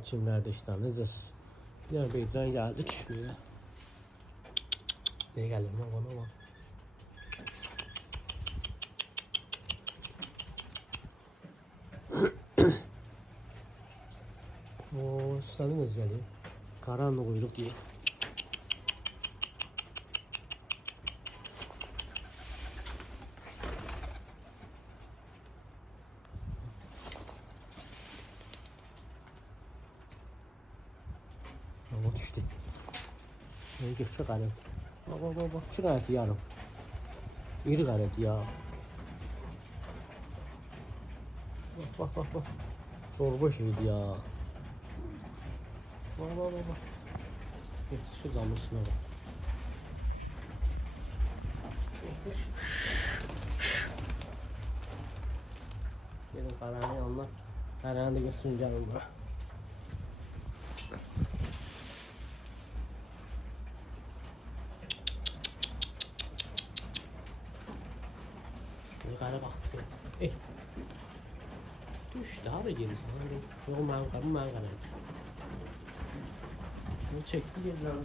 biçimlerde işleriniz. Diğer birden geldi düşmüyor. Ne geldi mi bana bak. O sanırız geliyor. Karanlık uyruk diye. Ama düştü. Ne geçti galet. Bak şu galeti yarım. İri galet ya. Bak. Zorba şeydi ya. Bak. Getir şu damlasına bak. Getir. Gelin karanı yanına. Karanı da götürün canım bura. Yukarı bak. Düştü abi geri sana. Yok ben karar. Bunu çekti geri lan.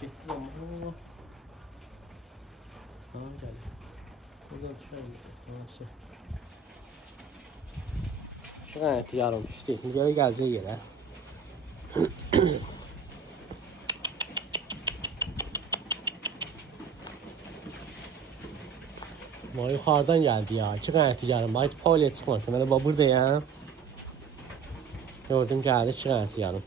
Gitti ama. Tamam geldi. Buradan çıkalım. Nasıl? Şu gayet yarım düştü. Mücadele geleceği yere. Ama yukarıdan geldi ya. Çık ayeti yarım. Hiç Pauli'ye çıkmadı. Ben de burada ya. Gördüm geldi. Çık ayeti yarım.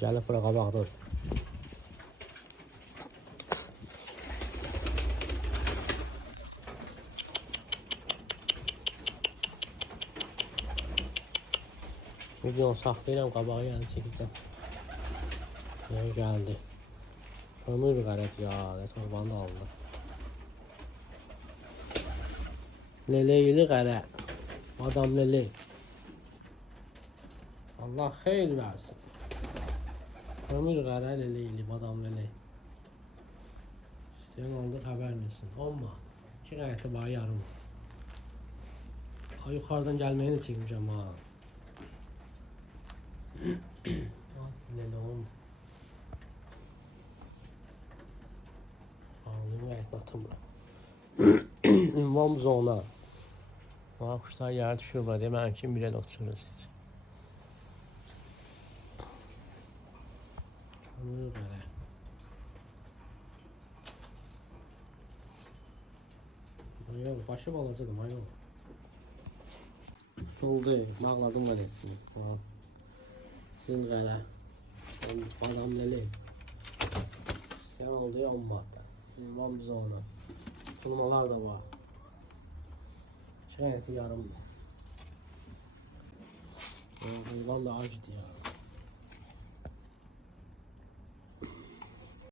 Gelip bura qabaqdır. Videonu saxlayıram, qabağa gəldi çəkəcəm. Ne geldi? Ömür qaret ya, torbanı da aldı. Leleyli qaret. Adam lele. Allah xeyir versin. Ömür qaret leleyli, adam lele. İsteyen oldu haber versin. Olma. 2 qayəti var yarım. Yukarıdan gelmeyini çekmişim ha. Nasıl lele olmuş. Ağlayayım gayet atımla. Ünvam zona. Ama kuşlar yer düşüyorlar diye ben için bir el oturuyoruz hiç. Ömür qaret. Yok, başı balacadım ayol. Oldu, bağladım galetini. Sizin qara. Adam lele. Sen oldu ya 10 baht. Ünvam zona. Turmalar da var. Çayeti yarım. Hayvan da acıdı ya.